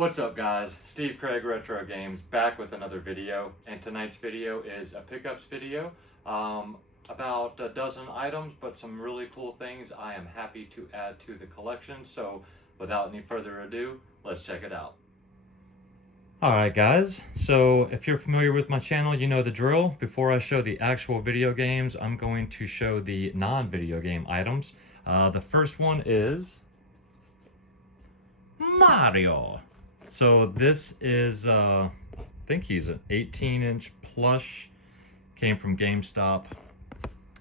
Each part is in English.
What's up guys, Steve Craig Retro Games back with another video, and tonight's video is a pickups video about a dozen items, but some really cool things I am happy to add to the collection. So without any further ado, let's check it out. Alright guys, so if you're familiar with my channel, you know the drill. Before I show the actual video games, I'm going to show the non-video game items. The first one is Mario. So this is, I think he's an 18-inch plush, came from GameStop.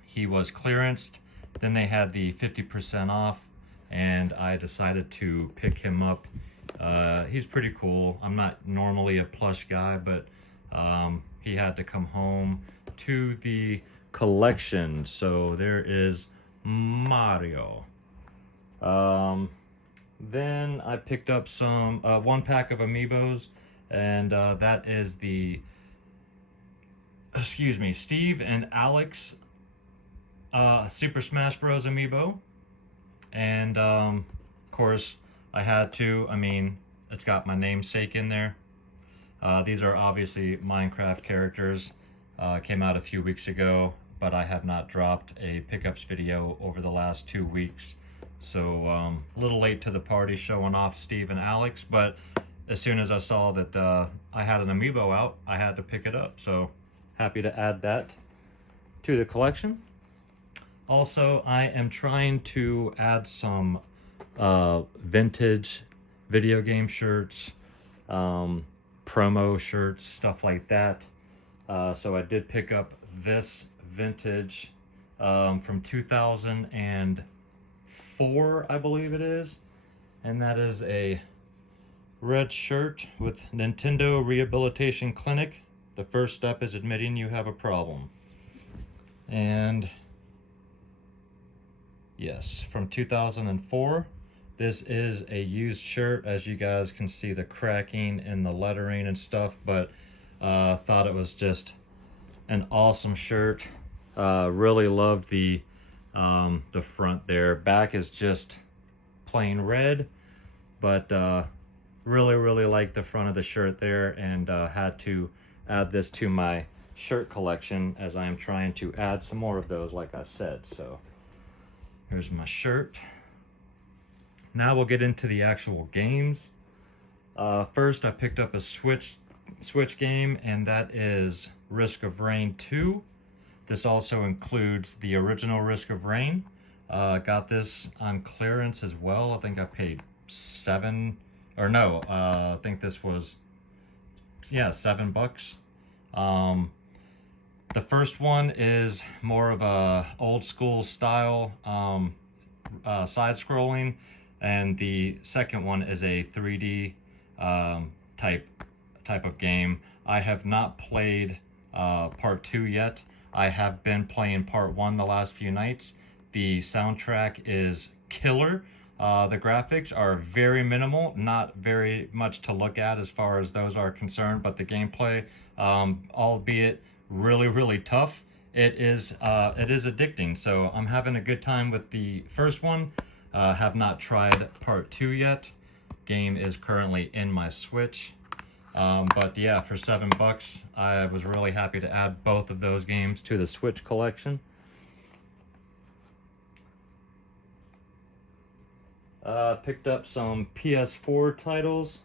He was clearanced, then they had the 50% off, and I decided to pick him up. He's pretty cool. I'm not normally a plush guy, but he had to come home to the collection. So there is Mario. Then I picked up some one pack of amiibos, and that is the Steve and Alex Super Smash Bros. Amiibo. And of course I had to, it's got my namesake in there. These are obviously Minecraft characters. Came out a few weeks ago, but I have not dropped a pickups video over the last 2 weeks. So a little late to the party showing off Steve and Alex, but as soon as I saw that I had an amiibo out, I had to pick it up. So happy to add that to the collection. Also, I am trying to add some vintage video game shirts, promo shirts, stuff like that. So I did pick up this vintage from 2004, I believe it is, and that is a red shirt with Nintendo Rehabilitation Clinic. The first step is admitting you have a problem. And yes, from 2004. This is a used shirt. As you guys can see, the cracking and the lettering and stuff, but thought it was just an awesome shirt. Really loved the front there. Back is just plain red, but really like the front of the shirt there, and had to add this to my shirt collection as I am trying to add some more of those, like I said. So here's my shirt. Now we'll get into the actual games. First, I picked up a Switch game, and that is Risk of Rain 2. This also includes the original Risk of Rain. Got this on clearance as well. I think I paid I think this was, $7. The first one is more of a old school style side scrolling, and the second one is a 3D type of game. I have not played part 2 yet. I have been playing part 1 the last few nights. The soundtrack is killer. The graphics are very minimal, not very much to look at as far as those are concerned, but the gameplay, albeit really tough, it is addicting. So I'm having a good time with the first one. Have not tried part 2 yet. Game is currently in my Switch. But yeah, for $7, I was really happy to add both of those games to the Switch collection. Picked up some PS4 titles.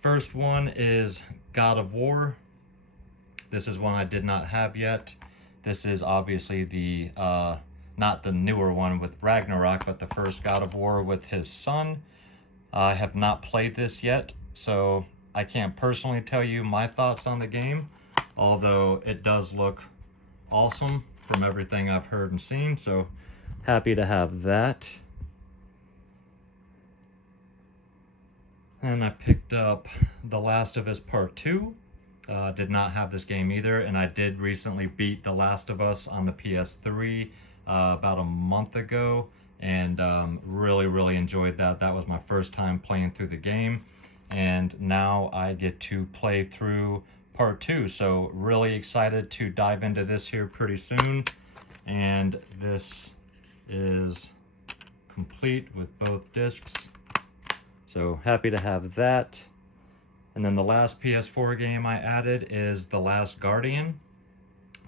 First one is God of War. This is one I did not have yet. This is obviously the not the newer one with Ragnarok, but the first God of War with his son. I have not played this yet, so I can't personally tell you my thoughts on the game, although it does look awesome from everything I've heard and seen, so happy to have that. And I picked up The Last of Us Part 2. Did not have this game either, and I did recently beat The Last of Us on the PS3 about a month ago, and really enjoyed that. That was my first time playing through the game, and now I get to play through part 2, so really excited to dive into this here pretty soon. And this is complete with both discs. So happy to have that. And then the last PS4 game I added is The Last Guardian.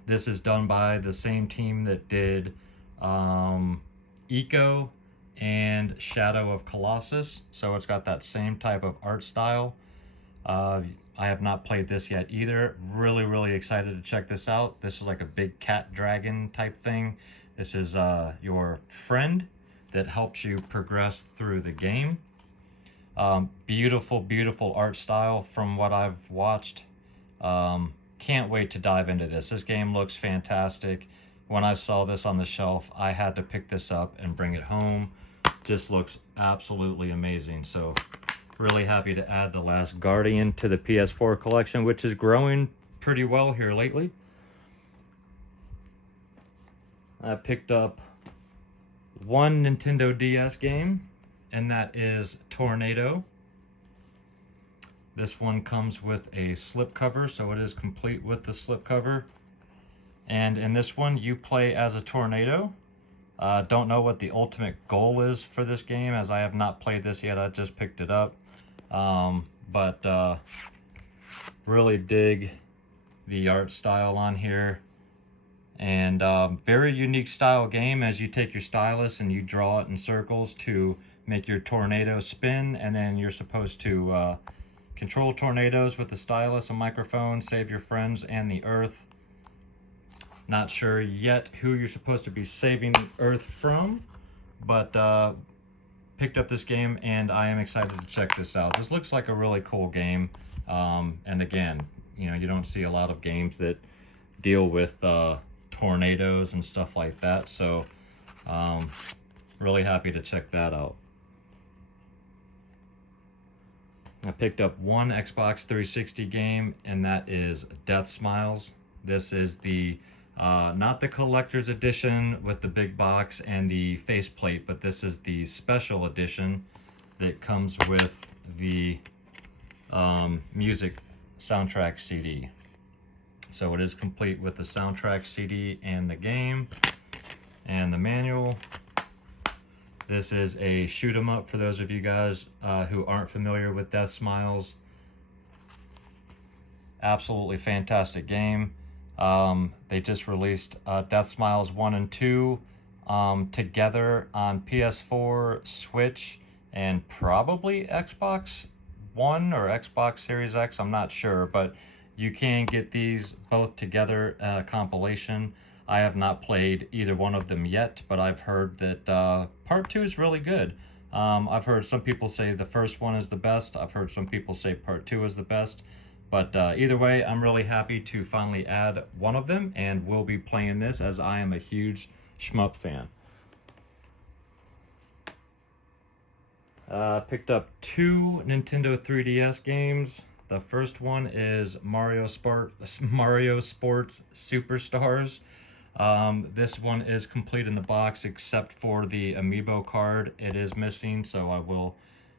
This is done by the same team that did Eco and Shadow of Colossus. So it's got that same type of art style. I have not played this yet either. Really excited to check this out. This is like a big cat dragon type thing. This is your friend that helps you progress through the game. Beautiful art style from what I've watched. Can't wait to dive into this. This game looks fantastic. When I saw this on the shelf, I had to pick this up and bring it home. Just looks absolutely amazing. So really happy to add The Last Guardian to the PS4 collection, which is growing pretty well here lately. I picked up one Nintendo DS game, and that is Tornado. This one comes with a slipcover, so it is complete with the slipcover. And in this one, you play as a tornado. Don't know what the ultimate goal is for this game, as I have not played this yet. I just picked it up. But really dig the art style on here. And very unique style game, as you take your stylus and you draw it in circles to make your tornado spin, and then you're supposed to control tornadoes with the stylus and microphone, save your friends and the earth. Not sure yet who you're supposed to be saving the earth from, but picked up this game and I am excited to check this out. This looks like a really cool game. And again, you know, you don't see a lot of games that deal with tornadoes and stuff like that. So really happy to check that out. I picked up one Xbox 360 game, and that is Death Smiles. This is the not the collector's edition with the big box and the faceplate, but this is the special edition that comes with the music soundtrack CD. So it is complete with the soundtrack CD and the game and the manual. This is a shoot 'em up for those of you guys who aren't familiar with Death Smiles. Absolutely fantastic game. They just released Death Smiles 1 and 2 together on PS4, Switch, and probably Xbox One or Xbox Series X. I'm not sure, but you can get these both together, compilation. I have not played either one of them yet, but I've heard that part 2 is really good. I've heard some people say the first one is the best. I've heard some people say part 2 is the best. But either way, I'm really happy to finally add one of them, and we'll be playing this as I am a huge shmup fan. Picked up two Nintendo 3DS games. The first one is Mario Sports Superstars. This one is complete in the box except for the amiibo card. It is missing, so I will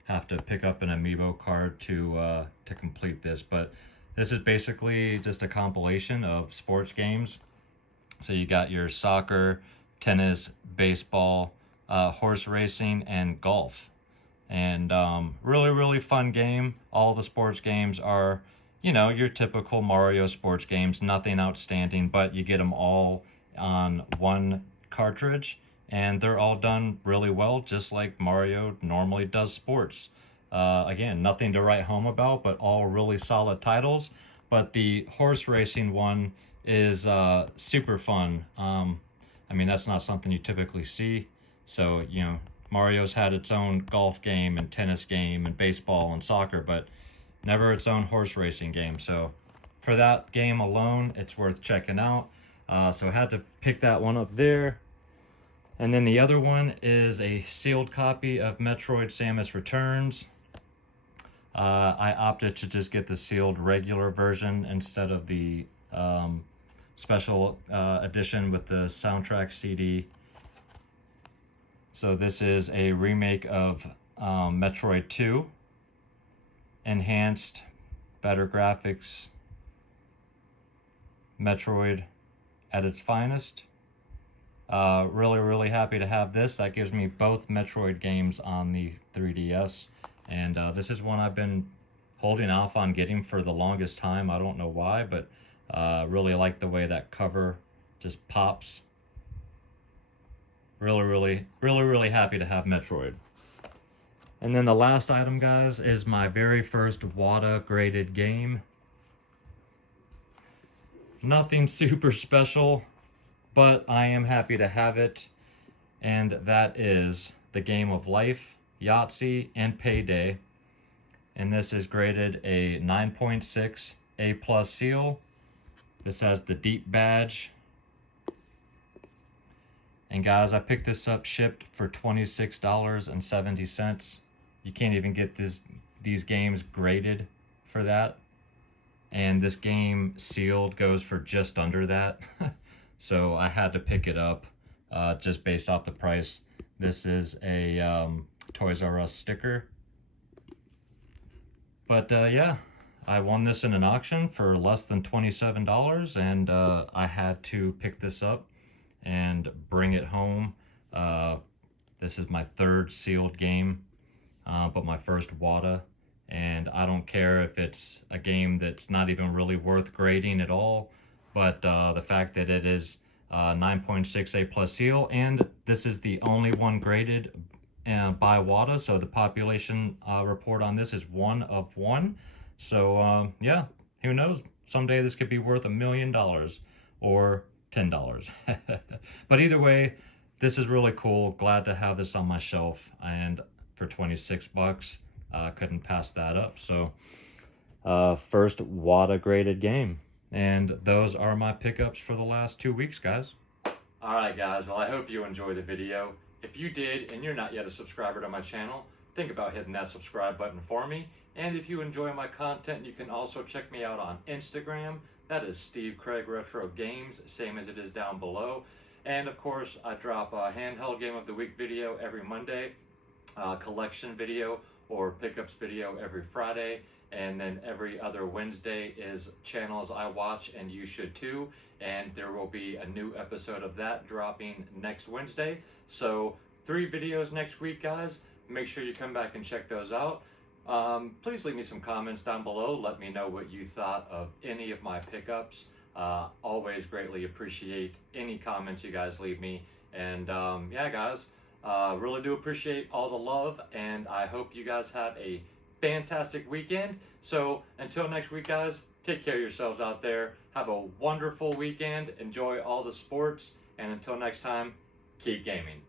have to pick up an amiibo card to complete this. But this is basically just a compilation of sports games. So you got your soccer, tennis, baseball, horse racing, and golf. And really fun game. All the sports games are, you know, your typical Mario sports games. Nothing outstanding, but you get them all on one cartridge, and they're all done really well, just like Mario normally does sports. Again, nothing to write home about, but all really solid titles. But the horse racing one is super fun. I mean, that's not something you typically see. So, you know, Mario's had its own golf game and tennis game and baseball and soccer, but never its own horse racing game. So for that game alone, it's worth checking out. So I had to pick that one up there. And then the other one is a sealed copy of Metroid Samus Returns. I opted to just get the sealed regular version instead of the special edition with the soundtrack CD. So this is a remake of Metroid 2. Enhanced, better graphics, Metroid at its finest. Really happy to have this. That gives me both Metroid games on the 3DS. And this is one I've been holding off on getting for the longest time. I don't know why, but really like the way that cover just pops. Really happy to have Metroid. And then the last item, guys, is my very first WATA graded game. Nothing super special, but I am happy to have it. And that is the Game of Life, Yahtzee, and Payday. And this is graded a 9.6 A+ seal. This has the deep badge. And guys, I picked this up shipped for $26.70. You can't even get these games graded for that. And this game sealed goes for just under that. So I had to pick it up just based off the price. This is a Toys R Us sticker. But yeah, I won this in an auction for less than $27, and I had to pick this up and bring it home. This is my third sealed game, but my first WATA. And I don't care if it's a game that's not even really worth grading at all, but the fact that it is 9.6 A+ seal, and this is the only one graded by WATA, so the population report on this is 1 of 1. So yeah, who knows? Someday this could be worth $1 million or $10. But either way, this is really cool. Glad to have this on my shelf, and for 26 bucks, couldn't pass that up. So first WATA graded game, and those are my pickups for the last 2 weeks, guys. All right, guys. Well, I hope you enjoyed the video. If you did and you're not yet a subscriber to my channel, think about hitting that subscribe button for me. And if you enjoy my content, you can also check me out on Instagram. That is Steve Craig Retro Games, same as it is down below. And of course, I drop a handheld game of the week video every Monday, collection video or pickups video every Friday, and then every other Wednesday is channels I watch, and you should too. And there will be a new episode of that dropping next Wednesday. So 3 videos next week, guys. Make sure you come back and check those out. Please leave me some comments down below. Let me know what you thought of any of my pickups. Always greatly appreciate any comments you guys leave me. And yeah, guys, really do appreciate all the love, and I hope you guys have a fantastic weekend. So until next week, guys, take care of yourselves out there. Have a wonderful weekend. Enjoy all the sports. And until next time, keep gaming.